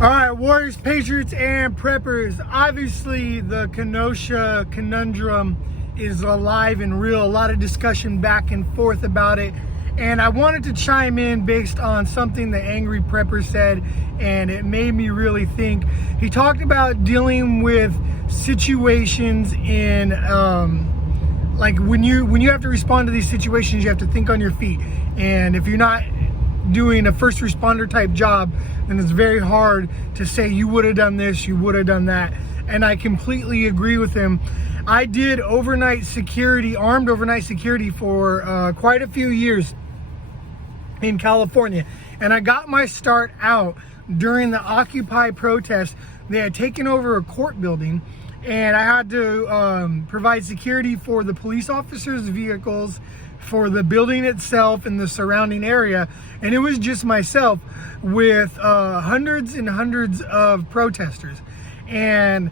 All right, Warriors, Patriots, and Preppers. Obviously, the Kenosha conundrum is alive and real. A lot of discussion back and forth about it. And I wanted to chime in based on something the Angry Prepper said, and it made me really think. He talked about dealing with situations in, like when you have to respond to these situations, you have to think on your feet. And if you're not doing a first responder type job, then it's very hard to say you would have done this, you would have done that. And I completely agree with him. I did overnight security, armed overnight security for quite a few years in California. And I got my start out during the Occupy protest. They had taken over a court building, and I had to provide security for the police officers' vehicles, for the building itself and the surrounding area. And it was just myself with hundreds and hundreds of protesters. And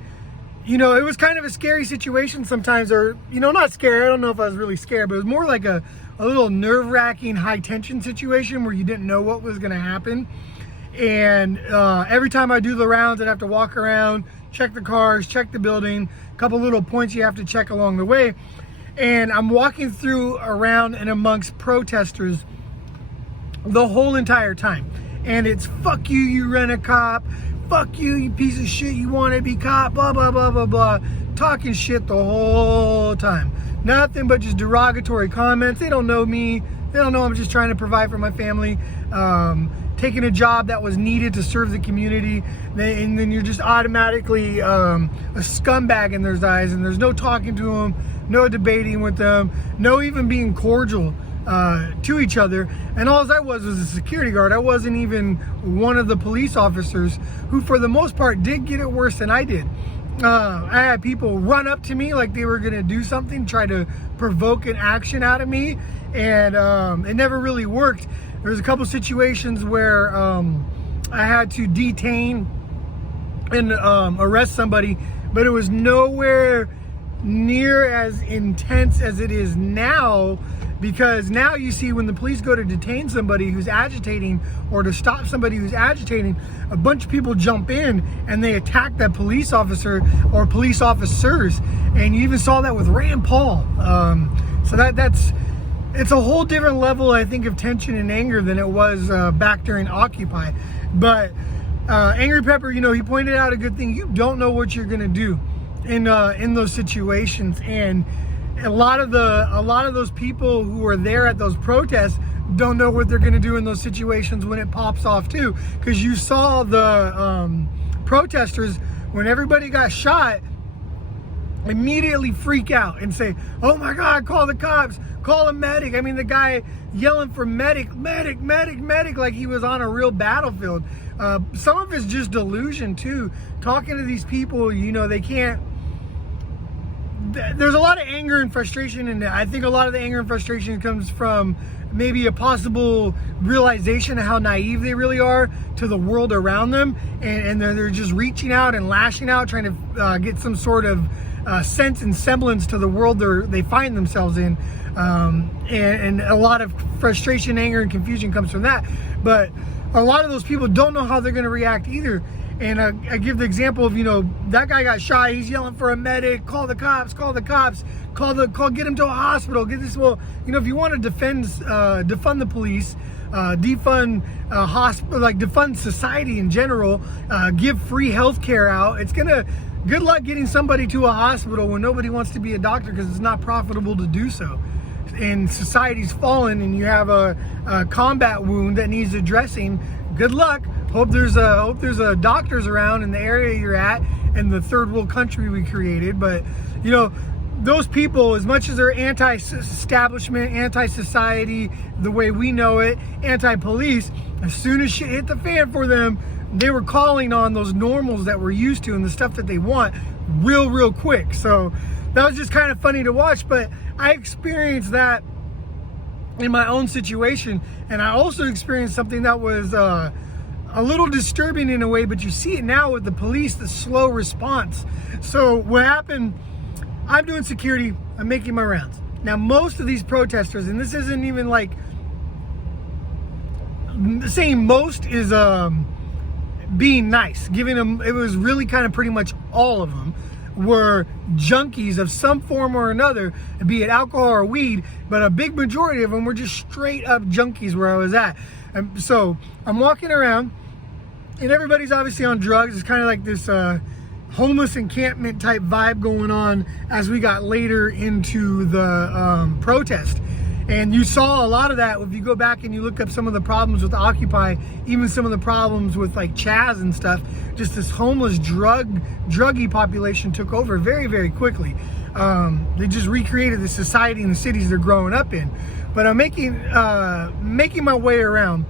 you know, it was kind of a scary situation sometimes, or, you know, not scary, I don't know if I was really scared, but it was more like a little nerve-wracking high tension situation where you didn't know what was gonna happen. And every time I do the rounds, I'd have to walk around, check the cars, check the building, a couple little points you have to check along the way. And I'm walking through around and amongst protesters the whole entire time. And it's fuck you, you rent-a-cop, fuck you, you piece of shit, you want to be cop, blah, blah, blah, blah, blah. Talking shit the whole time. Nothing but just derogatory comments. They don't know me. They don't know I'm just trying to provide for my family. Taking a job that was needed to serve the community. And then you're just automatically a scumbag in their eyes. And there's no talking to them, no debating with them, no even being cordial to each other. And all I was a security guard. I wasn't even one of the police officers who, for the most part, did get it worse than I did. I had people run up to me like they were gonna do something, try to provoke an action out of me, and it never really worked. There was a couple situations where I had to detain and arrest somebody, but it was nowhere near as intense as it is now, because now you see when the police go to detain somebody who's agitating or to stop somebody who's agitating, a bunch of people jump in and they attack that police officer or police officers. And you even saw that with Rand Paul. So it's a whole different level, I think, of tension and anger than it was back during Occupy. But Angry Pepper, you know, he pointed out a good thing. You don't know what you're gonna do in those situations, and a lot of those people who are there at those protests don't know what they're going to do in those situations when it pops off too. Because you saw the protesters, when everybody got shot, immediately freak out and say, oh my God, call the cops, call a medic. I mean, the guy yelling for medic, medic, medic, medic, like he was on a real battlefield. Some of it's just delusion too. Talking to these people, you know, they can't. There's a lot of anger and frustration, and I think a lot of the anger and frustration comes from maybe a possible realization of how naive they really are to the world around them, and they're just reaching out and lashing out, trying to get some sort of sense and semblance to the world they find themselves in, and a lot of frustration, anger, and confusion comes from that. But a lot of those people don't know how they're going to react either. And I give the example of, you know, that guy got shot, he's yelling for a medic, call the cops, get him to a hospital, get this. Well, you know, if you want to defund the police, defund hospital, like defund society in general, give free health care out, it's gonna, good luck getting somebody to a hospital when nobody wants to be a doctor because it's not profitable to do so. And society's fallen and you have a combat wound that needs addressing. Good luck. Hope there's doctors around in the area you're at and the third world country we created. But you know, those people, as much as they're anti-establishment, anti-society, the way we know it, anti-police, as soon as shit hit the fan for them, they were calling on those normals that we're used to and the stuff that they want real quick. So that was just kind of funny to watch. But I experienced that in my own situation, and I also experienced something that was a little disturbing in a way, but you see it now with the police, the slow response. So what happened, I'm doing security, I'm making my rounds. Now most of these protesters, and this isn't even like, saying most is being nice, giving them, it was really kind of pretty much all of them were junkies of some form or another, be it alcohol or weed, but a big majority of them were just straight up junkies where I was at. And so I'm walking around and everybody's obviously on drugs. It's kind of like this homeless encampment type vibe going on as we got later into the protest. And you saw a lot of that if you go back and you look up some of the problems with Occupy, even some of the problems with like Chaz and stuff. Just this homeless druggy population took over very, very quickly. They just recreated the society in the cities they're growing up in. But I'm making my way around,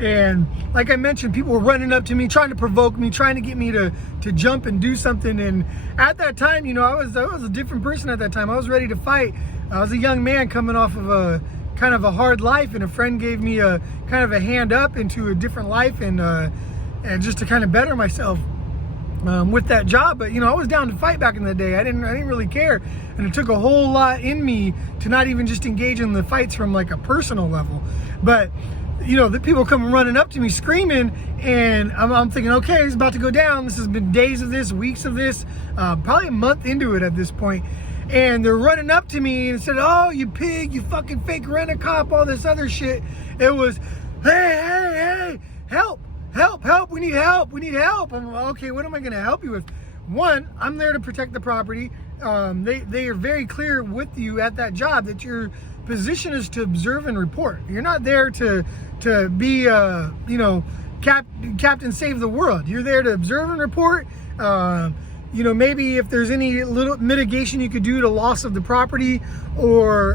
and like I mentioned, people were running up to me, trying to provoke me, trying to get me to jump and do something. And at that time, you know, I was a different person at that time. I was ready to fight. I was a young man coming off of a kind of a hard life, and a friend gave me a kind of a hand up into a different life, and just to kind of better myself with that job. But you know, I was down to fight back in the day. I didn't really care, and it took a whole lot in me to not even just engage in the fights from like a personal level. But you know, the people come running up to me screaming, and I'm thinking, okay, it's about to go down. This has been days of this, weeks of this, probably a month into it at this point. And they're running up to me and said, oh, you pig, you fucking fake rent-a-cop, all this other shit. It was, hey, help, we need help. I'm like, okay, what am I gonna help you with? One, I'm there to protect the property. They are very clear with you at that job that your position is to observe and report. You're not there to be, you know, Captain Save the World. You're there to observe and report. You know, maybe if there's any little mitigation you could do to loss of the property, or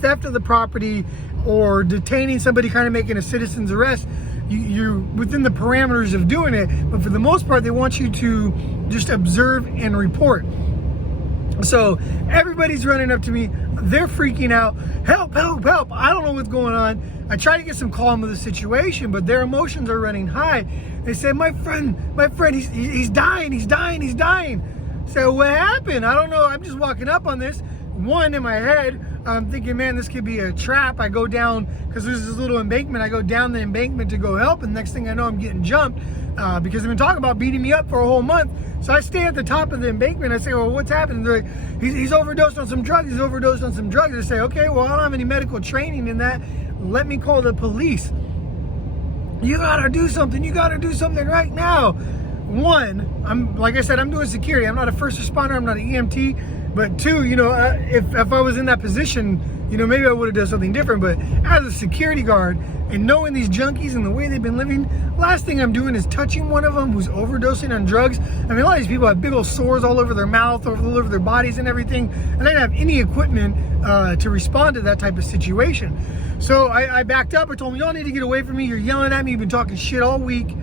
theft of the property, or detaining somebody, kind of making a citizen's arrest, you're within the parameters of doing it. But for the most part, they want you to just observe and report. So everybody's running up to me. They're freaking out. Help. I don't know what's going on. I try to get some calm of the situation, but their emotions are running high. They say, my friend, he's dying. So what happened? I don't know. I'm just walking up on this. One, in my head, I'm thinking, man, this could be a trap. I go down, because there's this little embankment. I go down the embankment to go help, and next thing I know, I'm getting jumped because they've been talking about beating me up for a whole month. So I stay at the top of the embankment. I say, well, what's happening? They're like, he's overdosed on some drugs. I say, okay, well, I don't have any medical training in that. Let me call the police. You gotta do something right now. One, like I said, I'm doing security. I'm not a first responder. I'm not an EMT. But two, you know, if I was in that position, you know, maybe I would have done something different. But as a security guard, and knowing these junkies and the way they've been living, last thing I'm doing is touching one of them who's overdosing on drugs. I mean, a lot of these people have big old sores all over their mouth, all over their bodies and everything, and I didn't have any equipment to respond to that type of situation. So I backed up. I told them, y'all need to get away from me. You're yelling at me. You've been talking shit all week,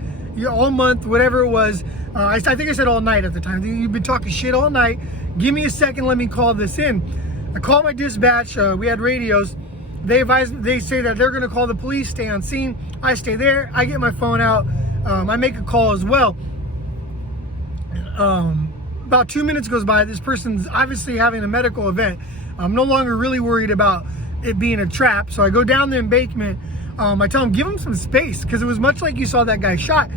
all month, whatever it was. I think I said all night at the time. You've been talking shit all night. Give me a second. Let me call this in. I called my dispatch. We had radios. They say that they're going to call the police, stay on scene. I stay there. I get my phone out. I make a call as well. About 2 minutes goes by. This person's obviously having a medical event. I'm no longer really worried about it being a trap. So I go down the embankment. I tell them, give them some space, because it was much like you saw that guy shot.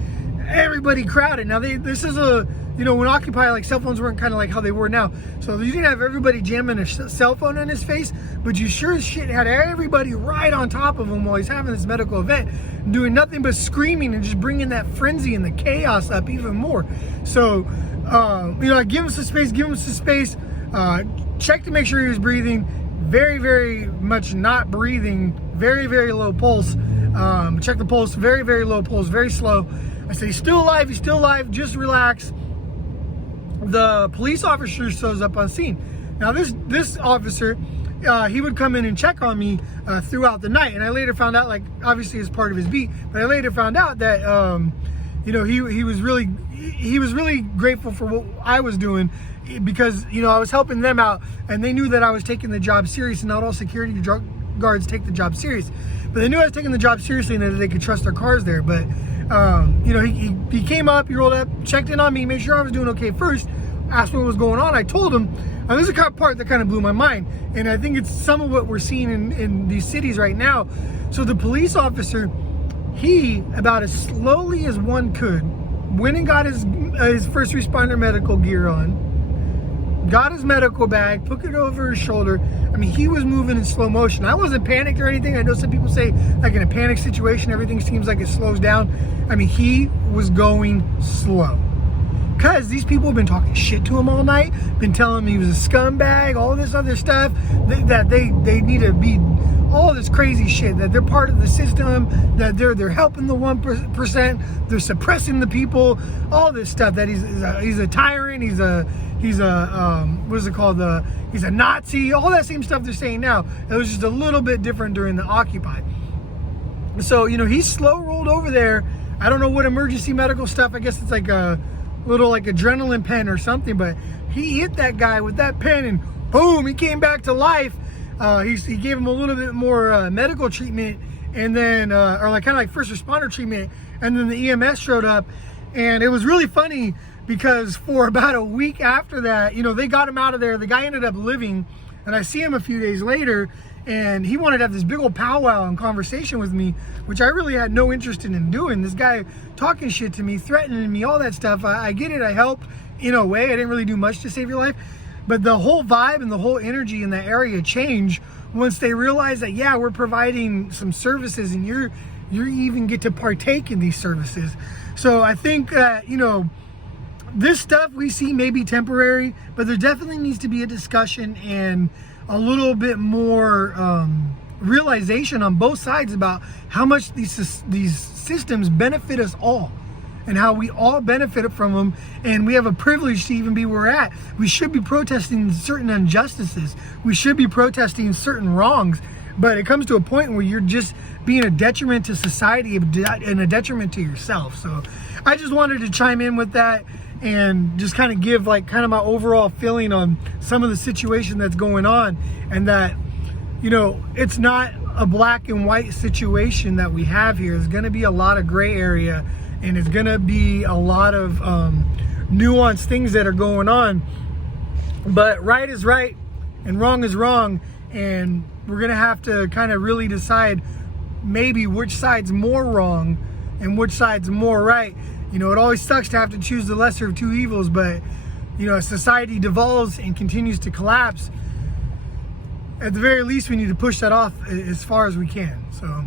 Everybody crowded. Now this is a, you know, when Occupy, like, cell phones weren't kind of like how they were now. So you didn't have everybody jamming a cell phone in his face, but you sure as shit had everybody right on top of him while he's having this medical event, doing nothing but screaming and just bringing that frenzy and the chaos up even more. So, you know, I give him some space, check to make sure he was breathing. Very, very much not breathing. Very, very low pulse. Check the pulse. Very, very low pulse. Very slow. I say, he's still alive. Just relax. The police officer shows up on scene. Now this officer, he would come in and check on me throughout the night, and I later found out, like, obviously as part of his beat, but I later found out that you know, he was really grateful for what I was doing, because, you know, I was helping them out, and they knew that I was taking the job serious, and not all security guards take the job serious, but they knew I was taking the job seriously and that they could trust their cars there. But you know, he came up, he rolled up, checked in on me, made sure I was doing okay first, asked me what was going on. I told him, and this is the part that kind of blew my mind, and I think it's some of what we're seeing in these cities right now. So the police officer, he, about as slowly as one could, went and got his first responder medical gear on, got his medical bag, put it over his shoulder. I mean, he was moving in slow motion. I wasn't panicked or anything. I know some people say, like, in a panic situation, everything seems like it slows down. I mean, he was going slow. Because these people have been talking shit to him all night, been telling him he was a scumbag, all this other stuff, that they need to be, all this crazy shit, that they're part of the system, that they're helping the 1%, they're suppressing the people, all this stuff, that he's a tyrant, he's a what is it called, he's a Nazi, all that same stuff they're saying now. It was just a little bit different during the Occupy. So, you know, he's slow rolled over there. I don't know what emergency medical stuff, I guess it's like a little like adrenaline pen or something, but he hit that guy with that pen and boom, he came back to life. He gave him a little bit more medical treatment, and then or like kind of like first responder treatment, and then the EMS showed up. And it was really funny because for about a week after that, you know, they got him out of there. The guy ended up living, and I see him a few days later, and he wanted to have this big old powwow and conversation with me, which I really had no interest in doing. This guy talking shit to me, threatening me, all that stuff. I get it, I helped in a way. I didn't really do much to save your life, but the whole vibe and the whole energy in that area changed once they realized that, yeah, we're providing some services and you even get to partake in these services. So I think that, you know, this stuff we see may be temporary, but there definitely needs to be a discussion and a little bit more realization on both sides about how much these systems benefit us all and how we all benefit from them, and we have a privilege to even be where we're at. We should be protesting certain injustices. We should be protesting certain wrongs, but it comes to a point where you're just being a detriment to society and a detriment to yourself. So I just wanted to chime in with that and just kind of give like kind of my overall feeling on some of the situation that's going on, and that, you know, it's not a black and white situation that we have here. There's going to be a lot of gray area, and it's going to be a lot of nuanced things that are going on. But right is right and wrong is wrong, and we're going to have to kind of really decide maybe which side's more wrong and which side's more right. You know, it always sucks to have to choose the lesser of two evils, but, you know, as society devolves and continues to collapse, at the very least we need to push that off as far as we can. So